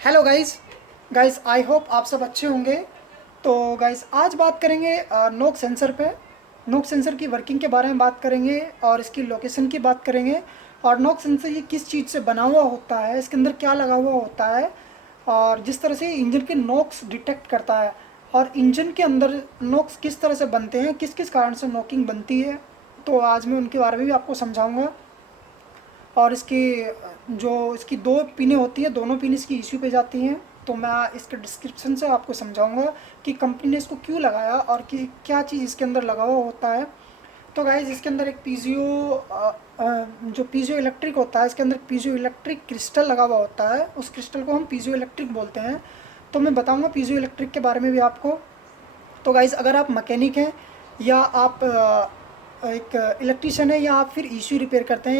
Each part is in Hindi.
Hello guys. आई होप आप सब अच्छे होंगे। तो गाइस आज बात करेंगे नोक सेंसर पे। नोक सेंसर की वर्किंग के बारे में बात करेंगे और इसकी लोकेशन की बात करेंगे। और नोक सेंसर ये किस चीज़ से बना हुआ होता है, इसके अंदर क्या लगा हुआ होता है, और जिस तरह से इंजन के नोक्स डिटेक्ट करता है, और इंजन के अंदर नोक्स किस तरह से बनते हैं, किस किस कारण से नोकिंग बनती है। तो आज मैं उनके बारे में भी आपको समझाऊंगा। और इसकी जो इसकी दो पिनें होती हैं, दोनों पिन इसकी इश्यू पे जाती हैं। तो मैं इसके डिस्क्रिप्शन से आपको समझाऊंगा कि कंपनी ने इसको क्यों लगाया और कि क्या चीज़ इसके अंदर लगा हुआ होता है। तो गाइज इसके अंदर एक जो पीजियो इलेक्ट्रिक होता है, इसके अंदर पीजियो इलेक्ट्रिक क्रिस्टल लगा हुआ होता है। उस क्रिस्टल को हम पीजियो इलेक्ट्रिक बोलते हैं। तो मैं बताऊंगा पीजियो इलेक्ट्रिक के बारे में भी आपको। तो गाइज़ अगर आप मैकेनिक हैं, या आप एक इलेक्ट्रिशियन है, या आप फिर इशू रिपेयर करते हैं,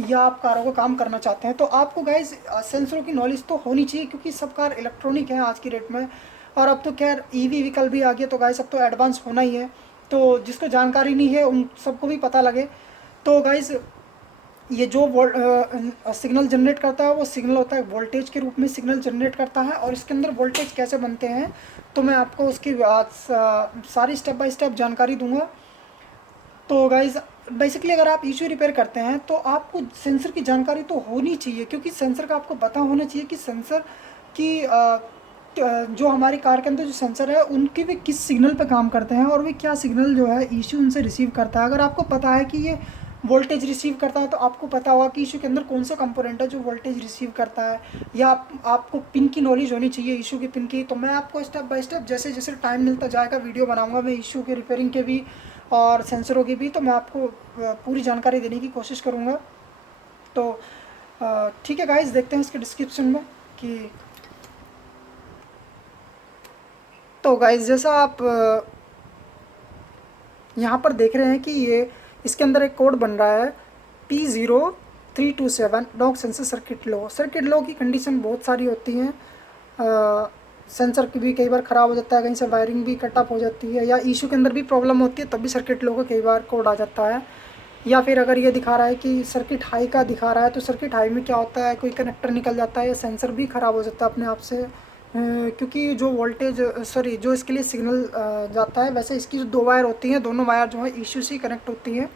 या आप कारों का काम करना चाहते हैं, तो आपको गाइज़ सेंसरों की नॉलेज तो होनी चाहिए, क्योंकि सब कार इलेक्ट्रॉनिक है आज की डेट में। और अब तो खैर ईवी व्हीकल भी आ गया, तो गाइज़ अब तो एडवांस होना ही है। तो जिसको जानकारी नहीं है उन सबको भी पता लगे। तो गाइज़ ये जो सिग्नल जनरेट करता है, वो सिग्नल होता है वोल्टेज के रूप में सिग्नल जनरेट करता है। और इसके अंदर वोल्टेज कैसे बनते हैं, तो मैं आपको उसकी सारी स्टेप बाय स्टेप जानकारी दूंगा। तो गाइज़ बेसिकली अगर आप इशू रिपेयर करते हैं, तो आपको सेंसर की जानकारी तो होनी चाहिए, क्योंकि सेंसर का आपको पता होना चाहिए कि सेंसर की जो हमारी कार के अंदर जो सेंसर है, उनके वे किस सिग्नल पे काम करते हैं, और वे क्या सिग्नल जो है इशू उनसे रिसीव करता है। अगर आपको पता है कि ये वोल्टेज रिसीव करता है, तो आपको पता होगा कि इशू के अंदर कौन सा कंपोनेंट है जो वोल्टेज रिसीव करता है। या आपको पिन की नॉलेज होनी चाहिए, इशू के पिन की। तो मैं आपको स्टेप बाय स्टेप जैसे जैसे टाइम मिलता जाएगा वीडियो बनाऊंगा मैं इशू के रिपेयरिंग के भी और सेंसरों की भी। तो मैं आपको पूरी जानकारी देने की कोशिश करूँगा। तो ठीक है गाइस, देखते हैं इसके डिस्क्रिप्शन में कि। तो गाइस जैसा आप यहाँ पर देख रहे हैं कि ये इसके अंदर एक कोड बन रहा है P0327 डॉग सेंसर सर्किट लो की कंडीशन बहुत सारी होती हैं। सेंसर की भी कई बार ख़राब हो जाता है, कहीं से वायरिंग भी कट ऑफ हो जाती है, या इशू के अंदर भी प्रॉब्लम होती है, तब भी सर्किट लो का कई बार कोड आ जाता है। या फिर अगर ये दिखा रहा है कि सर्किट हाई का दिखा रहा है, तो सर्किट हाई में क्या होता है, कोई कनेक्टर निकल जाता है, या सेंसर भी ख़राब हो जाता है अपने आप से। क्योंकि जो वोल्टेज सॉरी जो इसके लिए सिग्नल जाता है, वैसे इसकी जो दो वायर होती हैं, दोनों वायर जो है इशू से कनेक्ट होती हैं।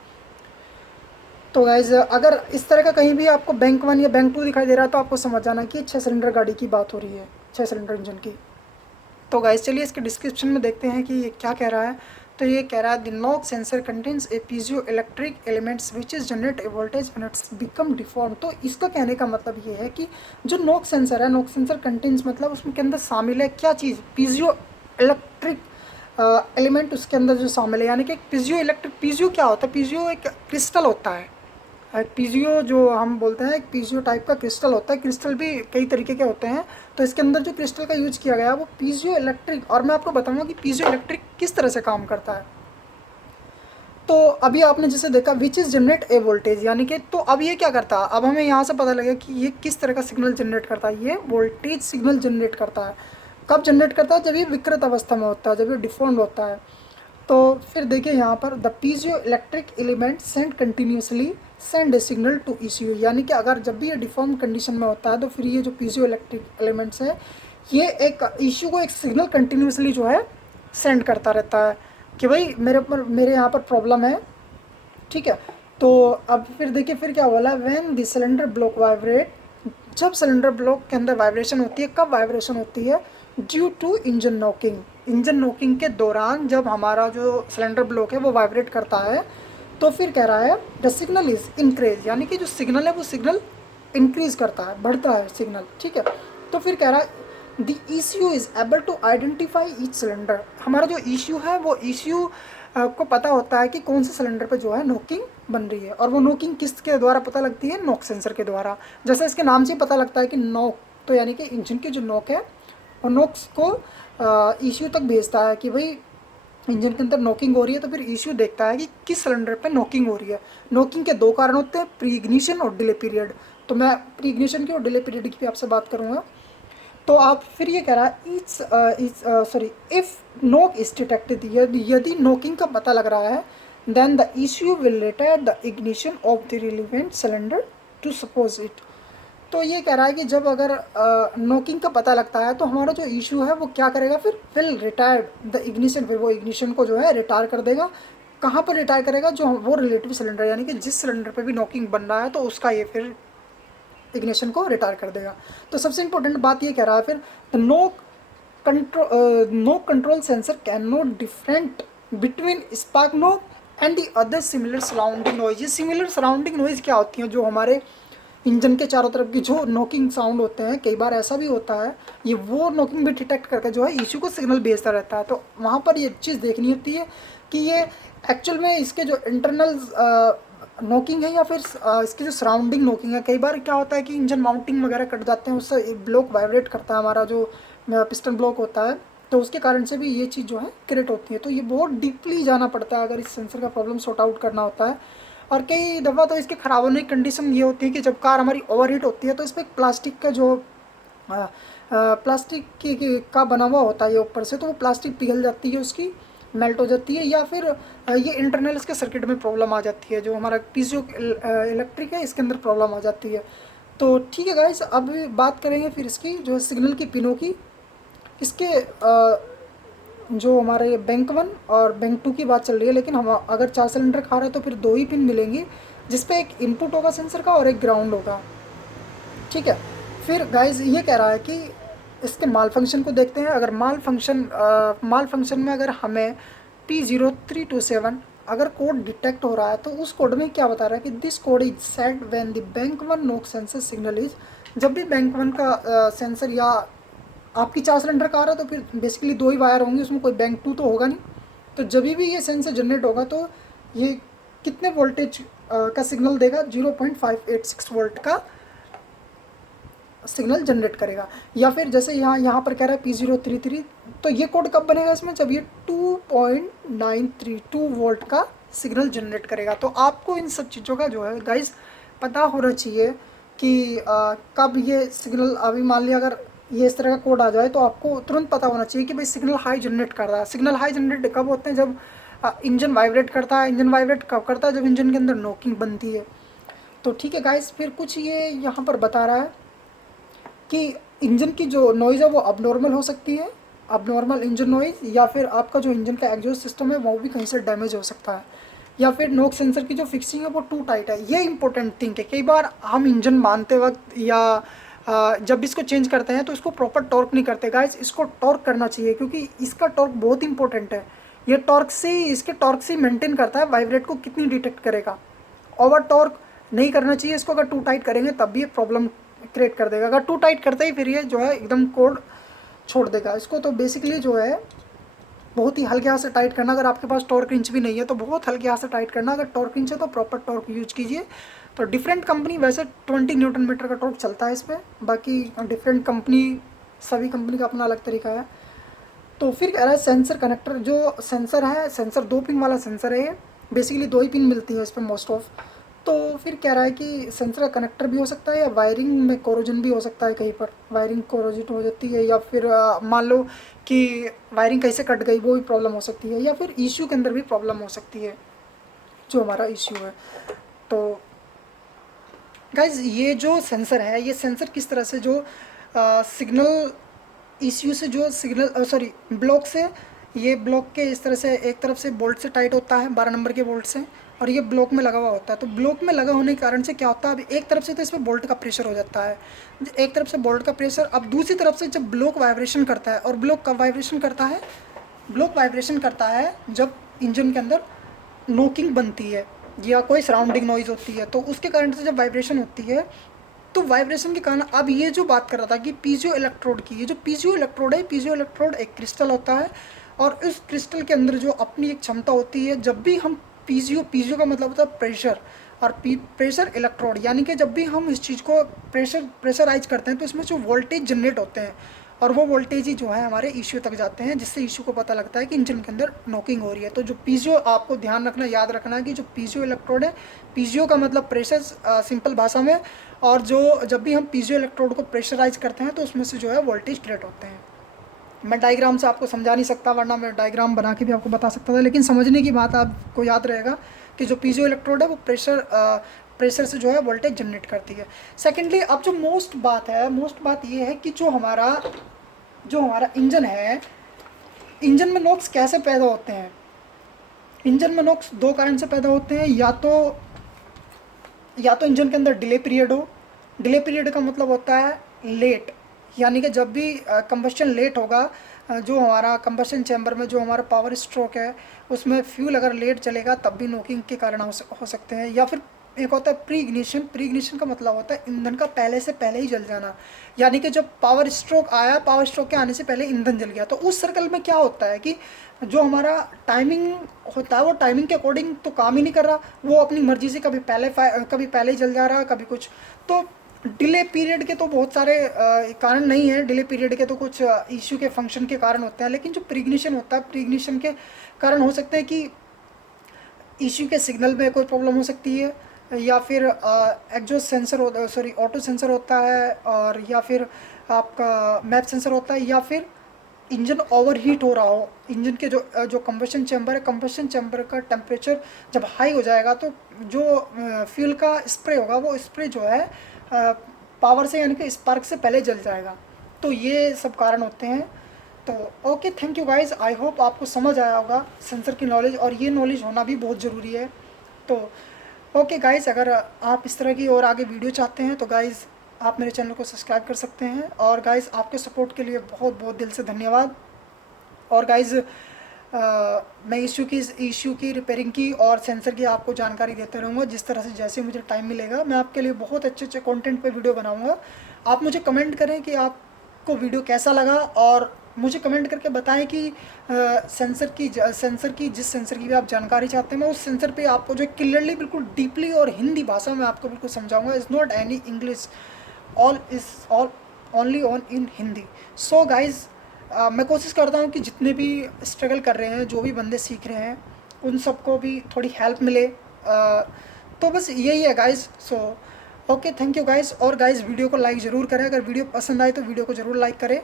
तो गाइज अगर इस तरह का कहीं भी आपको बैंक 1 या बैंक 2 दिखाई दे रहा है, तो आपको समझ जाना कि 6 सिलेंडर गाड़ी की बात हो रही है, 6 सिलेंडर इंजन की। तो गाइज चलिए इसके डिस्क्रिप्शन में देखते हैं कि ये क्या कह रहा है। तो ये कह रहा है the knock sensor contains A piezo electric elements which is generate a voltage and it's become deform. तो इसका कहने का मतलब ये है कि जो नॉक सेंसर है, नॉक सेंसर कंटेन्स मतलब उसके अंदर शामिल है क्या चीज़, पीजियो इलेक्ट्रिक एलिमेंट उसके अंदर जो शामिल है। यानी कि पीजियो इलेक्ट्रिक, पीजियो क्या होता है, पीजियो एक क्रिस्टल होता है। पीजियो जो हम बोलते हैं, एक पीजियो टाइप का क्रिस्टल होता है। क्रिस्टल भी कई तरीके के होते हैं। तो इसके अंदर जो क्रिस्टल का यूज किया गया है वो पीजियो इलेक्ट्रिक। और मैं आपको बताऊंगा कि पीजियो इलेक्ट्रिक किस तरह से काम करता है। तो अभी आपने जैसे देखा which is generate a voltage, यानी कि तो अब ये क्या करता है, अब हमें यहाँ से पता लगा कि ये किस तरह का सिग्नल जनरेट करता है। ये वोल्टेज सिग्नल जनरेट करता है। कब जनरेट करता है, जब ये विकृत अवस्था में होता है, जब ये डिफॉर्म्ड होता है। तो फिर देखिए यहाँ पर the piezo electric element send continuously send a signal to ECU. यानी कि अगर जब भी ये डिफॉर्म कंडीशन में होता है, तो फिर ये जो पीजियो इलेक्ट्रिक एलिमेंट्स है, ये एक इशू को एक सिग्नल कंटिन्यूसली जो है सेंड करता रहता है कि भाई मेरे यहाँ पर प्रॉब्लम है। ठीक है। तो अब फिर देखिए फिर क्या बोला, when the cylinder block vibrate, जब सिलेंडर ब्लॉक के अंदर वाइब्रेशन होती है, कब वाइब्रेशन होती है, due to engine knocking. Engine knocking के दौरान जब हमारा जो सिलेंडर ब्लॉक है वो वाइब्रेट करता है, तो फिर कह रहा है द सिग्नल इज इंक्रीज, यानी कि जो सिग्नल है वो सिग्नल इंक्रीज करता है, बढ़ता है सिग्नल। ठीक है। तो फिर कह रहा है the ECU is able to identify each cylinder. हमारा जो ईसीयू है वो ईसीयू को पता होता है कि कौन से सिलेंडर पे जो है नॉकिंग बन रही है। और वो नॉकिंग किसके द्वारा पता लगती है, नॉक सेंसर के द्वारा। जैसे इसके नाम से ही पता लगता है कि नॉक, तो यानी कि इंजन की जो नॉक है और नॉक्स को ईसीयू तक भेजता है कि भाई इंजन के अंदर नॉकिंग हो रही है। तो फिर ईसीयू देखता है कि किस सिलेंडर पे नॉकिंग हो रही है। नॉकिंग के दो कारण होते हैं, प्री इग्निशन और डिले पीरियड। तो मैं प्री इग्निशन की और डिले पीरियड की भी आपसे बात करूँगा। तो आप फिर ये कह रहा है इफ़ नोक इज डिटेक्टेड, यदि नोकिंग का पता लग रहा है, then the issue will retire the ignition of the relevant cylinder to suppose it. तो ये कह रहा है कि जब अगर नॉकिंग का पता लगता है तो हमारा जो इशू है वो क्या करेगा, फिर विल रिटायर द इग्निशन, फिर वो इग्निशन को जो है रिटायर कर देगा। कहाँ पर रिटायर करेगा, जो वो रिलेटिव सिलेंडर, यानी कि जिस सिलेंडर पे भी नॉकिंग बन रहा है तो उसका ये फिर इग्निशन को रिटायर कर देगा। तो सबसे इंपॉर्टेंट बात ये कह रहा है फिर, no control sensor can not different between spark knock and the other similar surrounding noise. ये सिमिलर सराउंडिंग नॉइज क्या होती हैं, जो हमारे इंजन के चारों तरफ की जो नॉकिंग साउंड होते हैं, कई बार ऐसा भी होता है ये वो नॉकिंग भी डिटेक्ट करके जो है इशू को सिग्नल भेजता रहता है। तो वहाँ पर ये चीज़ देखनी होती है कि ये एक्चुअल में इसके जो इंटरनल नॉकिंग है या फिर इसकी जो सराउंडिंग नॉकिंग है। कई बार क्या होता है कि इंजन माउंटिंग वगैरह कट जाते हैं, उससे ब्लॉक वाइब्रेट करता है, हमारा जो पिस्टन ब्लॉक होता है, तो उसके कारण से भी ये चीज़ जो है क्रिएट होती है। तो ये बहुत डीपली जाना पड़ता है अगर इस सेंसर का प्रॉब्लम सॉर्ट आउट करना होता है। और कई दफ़ा तो इसके ख़राब होने की कंडीशन ये होती है कि जब कार हमारी ओवरहीट होती है तो इस पर प्लास्टिक का जो प्लास्टिक का बना हुआ होता है ये ऊपर से, तो वो प्लास्टिक पिघल जाती है, उसकी मेल्ट हो जाती है, या फिर ये इंटरनल इसके सर्किट में प्रॉब्लम आ जाती है, जो हमारा पीजो इलेक्ट्रिक है इसके अंदर प्रॉब्लम आ जाती है। तो ठीक है गाइस, अब बात करेंगे फिर इसकी जो सिग्नल की पिनों की। इसके जो हमारे बैंक 1 और बैंक 2 की बात चल रही है, लेकिन हम अगर 4 सिलेंडर खा रहे हैं तो फिर 2 ही पिन मिलेंगी, जिसपे एक इनपुट होगा सेंसर का और एक ग्राउंड होगा। ठीक है, फिर गाइस ये कह रहा है कि इसके माल फंक्शन को देखते हैं। अगर माल फंक्शन में अगर हमें P0327 अगर कोड डिटेक्ट हो रहा है तो उस कोड में क्या बता रहा है कि this code is set when the bank 1 नोक सेंसर सिग्नल इज। जब भी बैंक 1 का सेंसर, या आपकी 4 सिलेंडर कार है तो फिर बेसिकली 2 ही वायर होंगे, उसमें कोई बैंक 2 तो होगा नहीं। तो जब भी ये सेंसर जनरेट होगा तो ये कितने वोल्टेज का सिग्नल देगा, 0.586 वोल्ट का सिग्नल जनरेट करेगा। या फिर जैसे यहाँ पर कह रहा है P033, तो ये कोड कब बनेगा इसमें, जब ये 2.932 वोल्ट का सिग्नल जनरेट करेगा। तो आपको इन सब चीज़ों का जो है गाइस पता होना चाहिए कि कब ये सिग्नल, अभी मान लिया अगर ये इस तरह का कोड आ जाए तो आपको तुरंत पता होना चाहिए कि भाई सिग्नल हाई जनरेट कर रहा है। सिग्नल हाई जनरेट कब होते हैं, जब इंजन वाइब्रेट करता है। इंजन वाइब्रेट कब करता है, जब इंजन के अंदर नॉकिंग बनती है। तो ठीक है गाइस, फिर कुछ ये यहाँ पर बता रहा है कि इंजन की जो नॉइज़ है वो अबनॉर्मल हो सकती है, अबनॉर्मल इंजन नॉइज़, या फिर आपका जो इंजन का एग्जॉस्ट सिस्टम है वो भी कहीं से डैमेज हो सकता है, या फिर नोक सेंसर की जो फिक्सिंग है वो टू टाइट है। ये इंपॉर्टेंट थिंग है। कई बार हम इंजन मानते वक्त या जब इसको चेंज करते हैं तो इसको प्रॉपर टॉर्क नहीं करते गाइस। इसको टॉर्क करना चाहिए क्योंकि इसका टॉर्क बहुत इंपॉर्टेंट है। ये इसके टॉर्क से मेंटेन करता है वाइब्रेट को कितनी डिटेक्ट करेगा। ओवर टॉर्क नहीं करना चाहिए इसको, अगर टू टाइट करेंगे तब भी ये प्रॉब्लम क्रिएट कर देगा। अगर टू टाइट करते ही फिर ये जो है एकदम कोड छोड़ देगा इसको। तो बेसिकली जो है बहुत ही हल्के हाथ से टाइट करना। अगर आपके पास टॉर्क रिंच भी नहीं है तो बहुत हल्के हाथ से टाइट करना। अगर टॉर्क रिंच है तो प्रॉपर टॉर्क यूज कीजिए। तो डिफरेंट कंपनी, वैसे 20 न्यूटन मीटर का टॉर्क चलता है इस पर, बाकी डिफरेंट कंपनी, सभी कंपनी का अपना अलग तरीका है। तो फिर कह रहा है सेंसर कनेक्टर, जो सेंसर है, सेंसर 2 पिन वाला सेंसर है ये, बेसिकली 2 ही पिन मिलती है इस पर मोस्ट ऑफ। तो फिर कह रहा है कि सेंसर का कनेक्टर भी हो सकता है, या वायरिंग में कोरोजन भी हो सकता है, कहीं पर वायरिंग कोरोजिट हो जाती है, या फिर मान लो कि वायरिंग कहीं से कट गई वो भी प्रॉब्लम हो सकती है, या फिर इश्यू के अंदर भी प्रॉब्लम हो सकती है जो हमारा इश्यू है। तो गाइज ये जो सेंसर है, ये सेंसर किस तरह से जो सिग्नल इश्यू से जो सिग्नल ब्लॉक से, ये ब्लॉक के इस तरह से एक तरफ से बोल्ट से टाइट होता है 12 नंबर के बोल्ट से, और ये ब्लॉक में लगा हुआ होता है। तो ब्लॉक में लगा होने के कारण से क्या होता है, अब एक तरफ से तो इसमें बोल्ट का प्रेशर हो जाता है, एक तरफ से बोल्ट का प्रेशर। अब दूसरी तरफ से जब ब्लॉक वाइब्रेशन करता है, और ब्लॉक कब वाइब्रेशन करता है, ब्लॉक वाइब्रेशन करता है जब इंजन के अंदर नॉकिंग बनती है या कोई सराउंडिंग नॉइज़ होती है। तो उसके कारण से जब वाइब्रेशन होती है तो वाइब्रेशन के कारण, अब ये जो बात कर रहा था कि पीजियो इलेक्ट्रोड की, ये जो पीजियो इलेक्ट्रोड है, पीजियो इलेक्ट्रोड एक क्रिस्टल होता है, और इस क्रिस्टल के अंदर जो अपनी एक क्षमता होती है, जब भी हम पीजियो का मतलब होता है प्रेशर, और प्रेशर इलेक्ट्रोड, यानी कि जब भी हम इस चीज़ को प्रेशराइज करते हैं तो इसमें जो वोल्टेज जनरेट होते हैं, और वो वोल्टेज ही जो है हमारे इश्यू तक जाते हैं, जिससे इश्यू को पता लगता है कि इंजन के अंदर नॉकिंग हो रही है। तो जो पीजियो, आपको ध्यान रखना, याद रखना है कि जो पीजियो इलेक्ट्रोड है, पीजियो का मतलब प्रेशर सिंपल भाषा में, और जो जब भी हम पीजियो इलेक्ट्रोड को प्रेशराइज करते हैं तो उसमें से जो है वोल्टेज क्रिएट होते हैं। मैं डायग्राम से आपको समझा नहीं सकता, वरना मैं डायग्राम बना के भी आपको बता सकता था, लेकिन समझने की बात आपको याद रहेगा कि जो पीजियो इलेक्ट्रोड है वो प्रेशर से जो है वोल्टेज जनरेट करती है। सेकेंडली अब जो मोस्ट बात ये है कि जो हमारा इंजन है, इंजन में नॉक्स कैसे पैदा होते हैं। इंजन में नॉक्स दो कारण से पैदा होते हैं, या तो इंजन के अंदर डिले पीरियड हो। डिले पीरियड का मतलब होता है लेट, यानी कि जब भी कंबस्शन लेट होगा, जो हमारा कंबस्शन चैम्बर में जो हमारा पावर स्ट्रोक है उसमें फ्यूल अगर लेट चलेगा तब भी नॉकिंग के कारण हो सकते हैं। या फिर एक होता है प्री इग्निशन का मतलब होता है ईंधन का पहले से पहले ही जल जाना, यानी कि जब पावर स्ट्रोक आया, पावर स्ट्रोक के आने से पहले ईंधन जल गया। तो उस सर्कल में क्या होता है कि जो हमारा टाइमिंग होता है वो टाइमिंग के अकॉर्डिंग तो काम ही नहीं कर रहा, वो अपनी मर्जी से कभी पहले ही जल जा रहा, कभी कुछ। तो डिले पीरियड के तो बहुत सारे कारण नहीं है, डिले पीरियड के तो कुछ इश्यू के फंक्शन के कारण होते हैं, लेकिन जो प्रीग्निशन होता है, प्रीग्निशन के कारण हो सकते हैं कि इश्यू के सिग्नल में कोई प्रॉब्लम हो सकती है, या फिर एग्जॉस्ट सेंसर ऑटो सेंसर होता है, और या फिर आपका मैप सेंसर होता है, या फिर इंजन ओवर हीट हो रहा हो। इंजन के जो कंबशन चैम्बर है, कंबशन चैम्बर का टेम्परेचर जब हाई हो जाएगा तो जो फ्यूल का स्प्रे होगा वो स्प्रे जो है पावर से यानी कि स्पार्क से पहले जल जाएगा। तो ये सब कारण होते हैं। तो okay, thank you guys, I hope आपको समझ आया होगा सेंसर की नॉलेज, और ये नॉलेज होना भी बहुत ज़रूरी है। तो ओके गाइज़, अगर आप इस तरह की और आगे वीडियो चाहते हैं तो गाइज़ आप मेरे चैनल को सब्सक्राइब कर सकते हैं। और गाइज़ आपके सपोर्ट के लिए बहुत बहुत दिल से धन्यवाद। और गाइज़ मैं इशू की रिपेयरिंग की और सेंसर की आपको जानकारी देते रहूँगा, जिस तरह से जैसे मुझे टाइम मिलेगा मैं आपके लिए बहुत अच्छे कंटेंट पे वीडियो बनाऊँगा। आप मुझे कमेंट करें कि आपको वीडियो कैसा लगा, और मुझे कमेंट करके बताएं कि सेंसर की जिस सेंसर की भी आप जानकारी चाहते हैं, मैं उस सेंसर पे आपको जो क्लियरली बिल्कुल डीपली और हिंदी भाषा में आपको बिल्कुल समझाऊंगा। Is not any English, all only on in Hindi. So guys मैं कोशिश करता हूँ कि जितने भी स्ट्रगल कर रहे हैं, जो भी बंदे सीख रहे हैं, उन सबको भी थोड़ी हेल्प मिले। तो बस यही है guys. So okay, thank you guys. और गाइज़ वीडियो को लाइक ज़रूर करें, अगर वीडियो पसंद आए तो वीडियो को ज़रूर लाइक करें।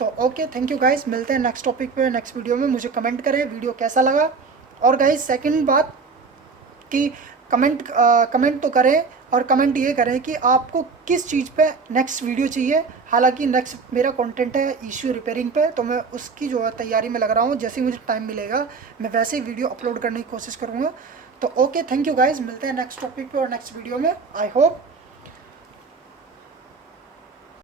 तो ओके, थैंक यू गाइज़, मिलते हैं नेक्स्ट टॉपिक पे, नेक्स्ट वीडियो में। मुझे कमेंट करें वीडियो कैसा लगा। और गाइज़ सेकंड बात कि कमेंट तो करें, और कमेंट ये करें कि आपको किस चीज़ पे नेक्स्ट वीडियो चाहिए। हालांकि नेक्स्ट मेरा कंटेंट है इश्यू रिपेयरिंग पे, तो मैं उसकी जो है तैयारी में लग रहा हूँ। जैसे ही मुझे टाइम मिलेगा मैं वैसे ही वीडियो अपलोड करने की कोशिश करूँगा। तो ओके, थैंक यू गाइज़, मिलते हैं नेक्स्ट टॉपिक पे और नेक्स्ट वीडियो में। I hope